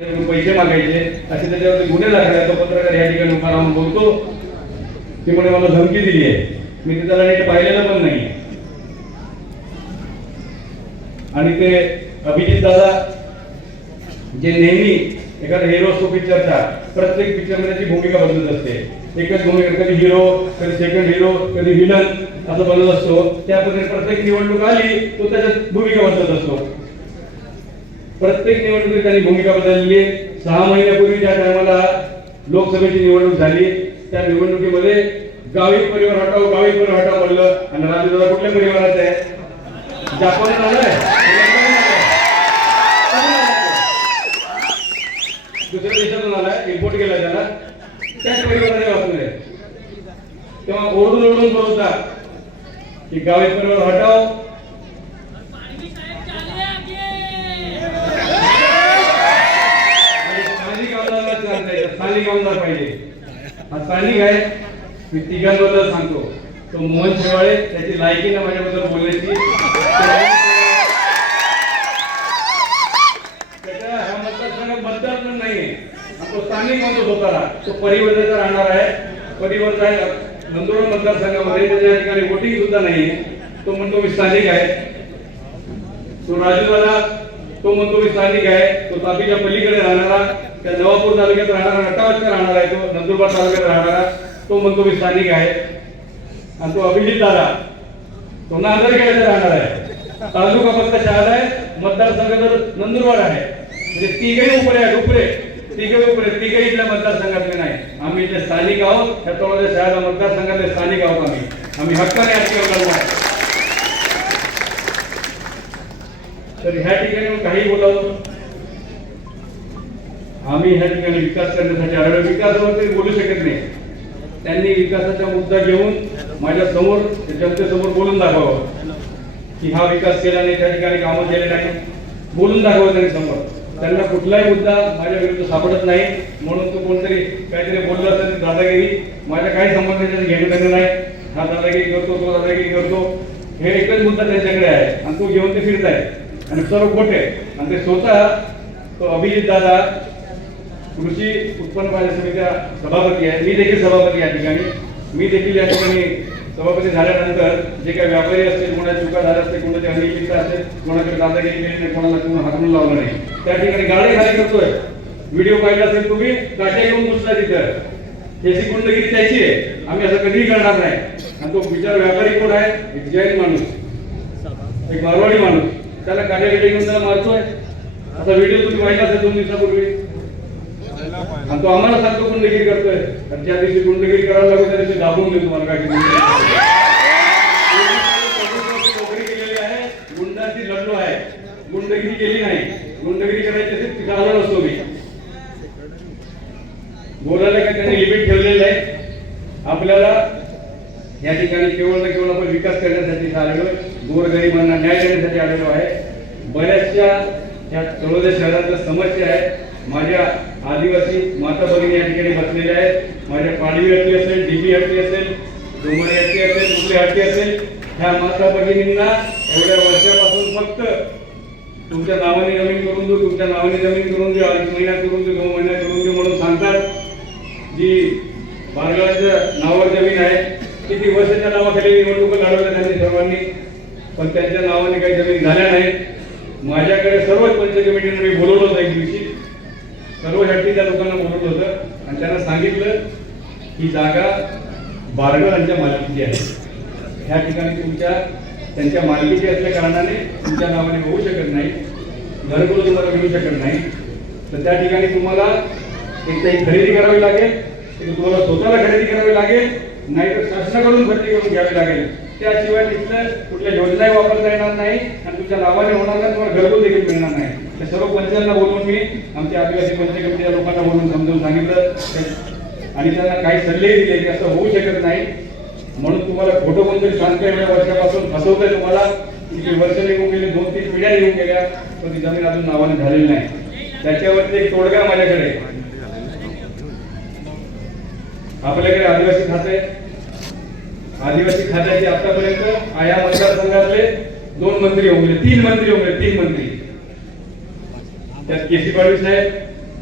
पैसे मागायचे असे त्याच्यावरती गुन्हे दाखल तो पत्रकार या ठिकाणी उभा राहून बोलतो. ती म्हणे मला धमकी दिली आहे. मी ते त्याला नीट पाहिलेलं पण नाही. आणि ते अभिजित दादा जे नेहमी एखादा हिरो असतो पिक्चरचा प्रत्येक पिक्चरमध्ये त्याची भूमिका बदलत असते. एकच भूमिका कधी हिरो कधी सेकंड हिरो कधी विलन असं बनत असतो. त्या पद्धतीने प्रत्येक निवडणूक आली तो त्याच्यात भूमिका बदलत असतो. प्रत्येक निवडणुकीत त्यांनी भूमिका बदलली आहे. सहा महिन्यापूर्वी ज्या टायमाला लोकसभेची निवडणूक झाली त्या निवडणुकीमध्ये गावी परिवार हटाव गावी परिवार हटाव म्हणलं आणि राजू दादा कुठल्या परिवारात आहे? जापान आलाय दुसऱ्या देशातून आलाय इम्पोर्ट केला त्याला. त्याच परिवाराने आहे तेव्हा ओढून ओढून बोलता की गावी परिवार हटाव आणि स्थानिक आमदारला चान्स द्यायचा स्थानिक आमदार पाहिजे. हा स्थानिक आहे. मी तिघांबद्दल सांगतो. तो मोहन शेवाळे त्याची लायकी ना माझ्याबद्दल बोलण्याची त्याच्या ह्या मतदारसंघात मतदार पण नाहीये. तो स्थानिक म्हणतो स्वतःला तो परिवर्तनाचा राहणार आहे. परिवर्तन आहे. नंदुरबार मतदारसंघामध्ये त्याच्या ठिकाणी वोटिंग सुद्धा नाहीये. तो म्हणतो मी स्थानिक आहे. तो राजू दादा तो म्हणतो मी स्थानिक आहे. तो तापीच्या पलीकडे राहणारा. त्या नवापूर तालुक्यात राहणारा नटावरच्या राहणार आहे तो नंदुरबार तालुक्यात राहणारा तो म्हणतो मी स्थानिक आहे. आणि तो अभिजित दादा तो नांदरखेड्याचा राहणार आहे. तालुका फक्त शहादा आहे मतदारसंघ तर नंदुरबार आहे. म्हणजे तिघही उपरे आहेत उपरे. तिघे उपरे तिघही इथल्या मतदारसंघातले नाही. आम्ही इथले स्थानिक आहोत त्याच्यामध्ये शहादा मतदारसंघातले स्थानिक आहोत आम्ही. आम्ही हक्काने आजची आहे तर ह्या ठिकाणी मग काही बोलावं. आम्ही ह्या ठिकाणी विकास करण्यासाठी आढळ विकासावरती बोलू शकत नाही. त्यांनी विकासाचा मुद्दा घेऊन माझ्यासमोर जनतेसमोर बोलून दाखवावं की हा विकास केला नाही त्या ठिकाणी कामं केले नाही. बोलून दाखवावं त्यांनी समोर. त्यांना कुठलाही मुद्दा माझ्या विरुद्ध सापडत नाही. म्हणून तो कोणतरी काहीतरी बोललं तर दादागिरी. माझ्या काही संबंध त्याच्याशी घेणं देणं नाही. हा दादागिरी करतो तो दादागिरी करतो. हे एकच मुद्दा त्यांच्याकडे आहे. आणि तो घेऊन ते फिरत आहे. आणि सर्व खोटे. आणि ते स्वतः तो अभिजित दादा कृषी उत्पन्न बाजार समित्या सभापती आहे. मी देखील सभापती या ठिकाणी. मी देखील या ठिकाणी सभापती झाल्यानंतर जे काही व्यापारी असतील कोणाच्या चुका झाल्या असतील कोणाची अनियमितता असेल कोणाकडे दादागिरी केली नाही कोणाला कोण हातून लावलं नाही. त्या ठिकाणी गाडी खाली करतोय. व्हिडिओ पाहिला असेल तुम्ही काट्या येऊन पुसला तिथं. त्याची गुंडगिरी त्याची आहे. आम्ही असं कधीही करणार नाही. आणि तो विचार व्यापारी कोण आहे? एक जैन माणूस. एक मारवाडी माणूस. त्याला काट्या घेऊन त्याला मारतोय. आता व्हिडिओ तुम्ही पाहिला असेल दोन दिवसापूर्वी. आणि तो आम्हाला सांगतो गुंडगिरी करतोय. आणि ज्या दिवशी गुंडगिरी करायला लागू त्या दिवशी दाबून देतो मला काय नोकरी केलेली आहे गुंडाची लढलो आहे. गुंडगिरी केली नाही. गुंडगिरी करायची असेल तिथं आलो नसतो मी. बोलायला काय त्यांनी लिमिट ठेवलेलं आहे. आपल्याला या ठिकाणी केवळ ना केवळ आपण विकास करण्यासाठी आलेलो गोरगरिबांना न्याय देण्यासाठी आलेलो आहे. बऱ्याचशा या तळोजा शहरातल्या समस्या आहेत माझ्या आदिवासी माता भगिनी या ठिकाणी बसलेल्या आहेत. माझ्या पाडवी हट्टी असेल डीबी हट्टी असेल डोंगरी हट्टी असेल कुठली हट्टी असेल ह्या माता भगिनींना एवढ्या वर्षापासून फक्त तुमच्या नावाने जमीन करून देऊ तुमच्या नावाने जमीन करून देऊ अडीच महिन्यात करून देऊ दोन महिन्यात करून देऊ म्हणून सांगतात. जी बारगावच्या नावावर जमीन आहे किती वर्षाच्या नावाखाली निवडणूक लढवल्या त्यांनी सर्वांनी पण त्यांच्या नावाने काही जमीन झाल्या नाहीत. माझ्याकडे सर्वच पंच कमिटीने मी बोलवलं होतं एक दिवशी. सर्व त्या लोकांना बोलवलं होतं. आणि त्यांना सांगितलं ही जागा बारगळांच्या मालकीची आहे. ह्या ठिकाणी तुमच्या त्यांच्या मालकीची असल्या कारणाने तुमच्या नावाने होऊ शकत नाही घरकुल तुम्हाला मिळू शकत नाही. तर त्या ठिकाणी तुम्हाला एक तर खरेदी करावी लागेल एक तुम्हाला स्वतःला खरेदी करावी लागेल नाहीतर शासनाकडून खरेदी करून घ्यावी लागेल. त्याशिवाय तिथलं कुठल्या योजनाही वापरता येणार नाही आणि तुमच्या नावाने होणार नाही तुम्हाला घरकुल देखील मिळणार नाही. ते सर्व पंचांना बोलवून मी आमच्या आदिवासी पंच कमिटीच्या लोकांना बोलून समजावून सांगितलं. आणि त्यांना काही सल्लेही दिले की असं होऊ शकत नाही. म्हणून तुम्हाला खोटं कोणतरी सांगता एवढ्या वर्षापासून फसवतंय तुम्हाला. वर्ष निघून गेले दोन तीन पिढ्या निघून गेल्या पण ती जमीन अजून नावाने झालेली नाही. त्याच्यावरती एक तोडगा माझ्याकडे. आपल्याकडे आदिवासी खाते. आदिवासी खात्याचे आतापर्यंत आया मतदारसंघातले दोन मंत्री होऊन गेले तीन मंत्री होऊन गेले तीन मंत्री. त्यात केसी पाडवी साहेब